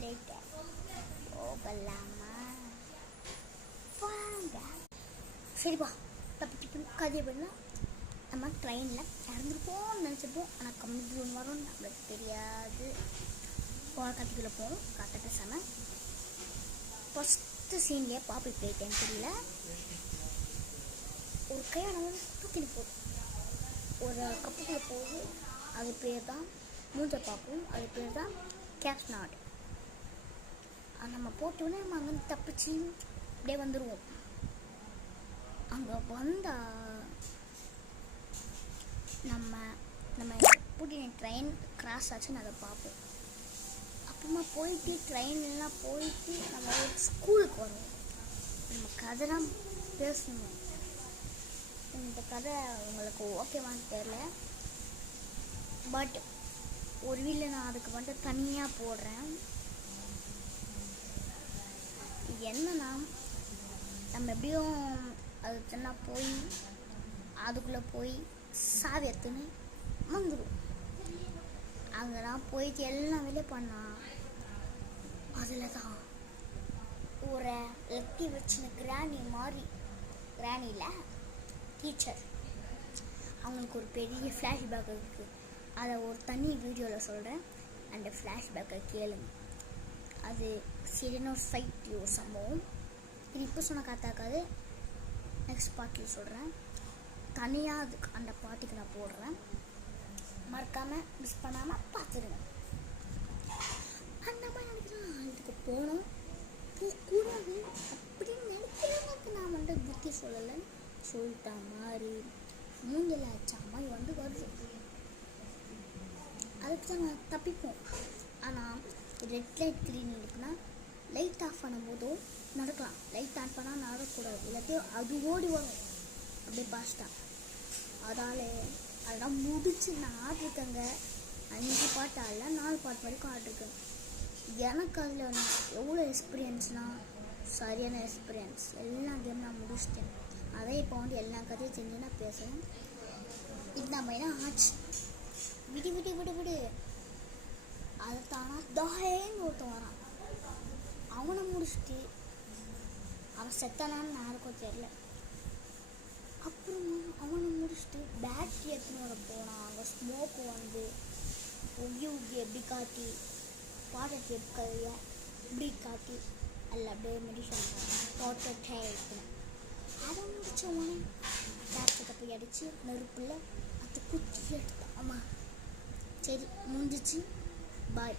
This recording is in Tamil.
பிளேட்டை போகலாமா? வாங்க. சரிப்பா, தப்பிச்சு கதையை பண்ணலாம். நம்ம ட்ரெயினில் இறந்துருப்போம்னு நினச்சிப்போம். ஆனால் கம்மிக்கு ஒன்று வரும்னு நம்மளுக்கு தெரியாது. போன கதைக்குள்ளே போகும். கதை பேசாமல் ஃபஸ்ட்டு சீன்லேயே பாப்பி போயிட்டேன்னு தெரியல. ஒரு கையான வந்து தூக்கிட்டு போகுது. ஒரு கப்புக்குள்ளே போகுது. அது பேர் தான் மூஞ்ச பார்ப்போம். அது பேர் தான் கேப்ஸ் நாட். நம்ம போட்டோன்னே நம்ம அங்கேருந்து தப்பிச்சு அப்படியே வந்துடுவோம். அங்கே வந்தால் நம்ம எப்படி ட்ரெயின் கிராஸ் ஆச்சுன்னு அதை பார்ப்போம். அப்புறமா போயிட்டு ட்ரெயின்லாம் போயிட்டு நம்ம ஒரு ஸ்கூலுக்கு வருவோம். நம்ம கதைலாம் பேசணும். இந்த கதை உங்களுக்கு ஓகேவான்னு தெரியல. பட் ஒரு வீல நான் அதுக்கு வந்து தனியாக போடுறேன். என்னன்னா நம்ம எப்படியும் அது சின்ன போய் அதுக்குள்ளே போய் சாவி எடுத்துன்னு வந்துடும். அங்கெல்லாம் போயிட்டு எல்லாம் வெளியே பண்ணா அதில் தான் ஒரு லெட்டி வச்சுன கிராணியில் டீச்சர் அவங்களுக்கு ஒரு பெரிய ஃப்ளாஷ்பேக் இருக்குது. அதை ஒரு தனி வீடியோவில் சொல்கிறேன். அந்த ஃப்ளாஷ்பேக்கை கேளுங்க. அது சரியான ஒரு ஃபைட் ஒரு சம்பவம். இது இப்போ சொன்ன காத்தாக்காது. நெக்ஸ்ட் பார்ட்டில் சொல்கிறேன். தனியாக அதுக்கு அந்த பாட்டுக்கு நான் போடுறேன். மறக்காமல் மிஸ் பண்ணாமல் பார்த்துருங்க. அந்த மாதிரி நினைக்கிறேன். இதுக்கு போனோம் போகக்கூடாது அப்படின்னு நினைக்கிறவங்களுக்கு நான் வந்து புத்தி சொல்லலைன்னு சொல்லிட்டா மாதிரி மூங்கில் ஆச்சா மாதிரி வந்து வருது. அதுக்கு தான் நான் தப்பிப்போம். ஆனால் ரெட் லைட் க்ரீன் இருக்குன்னா லைட் ஆஃப் பண்ணும்போதோ நடக்கலாம். லைட் ஆன் பண்ணால் நடக்கக்கூடாது. எல்லாத்தையும் அது ஓடி வரும் அப்படியே பாஸ்ட்டாக. அதெல்லாம் முடிச்சு நான் ஆடிருக்கேங்க. 5 பாட்டு ஆடல, 4 பாட்டு வரைக்கும் ஆடிருக்கேன். எனக்கு அதில் நான் எவ்வளோ எக்ஸ்பீரியன்ஸ்னால் சரியான எக்ஸ்பீரியன்ஸ். எல்லா கேம் நான் முடிச்சிட்டேன். அதே இப்போ வந்து எல்லா கதையும் செஞ்சு நான் பேசுவேன். இது நம்ம என்ன ஆச்சு விடு அதை தானா தாயேன்னு ஒருத்தன் வரான். அவனை முடிச்சுட்டு அவன் செத்தானான்னு யாருக்கும் தெரியல. அப்புறமா அவனை முடிச்சுட்டு பேட்ரி எடுத்துன்னு வர போனான். அங்கே ஸ்மோக்கு வந்து உகி எப்படி காட்டி பாட்டை எப்படி காட்டி அதில் அப்படியே மெடிஷன் போட்டே இருக்கணும். அதை முடித்தவொடனே பேட்ரியை போய் அடித்து நெருப்பில் அதை குத்தி எடுத்தான். ஆமாம், சரி முடிஞ்சிச்சு. பாய்.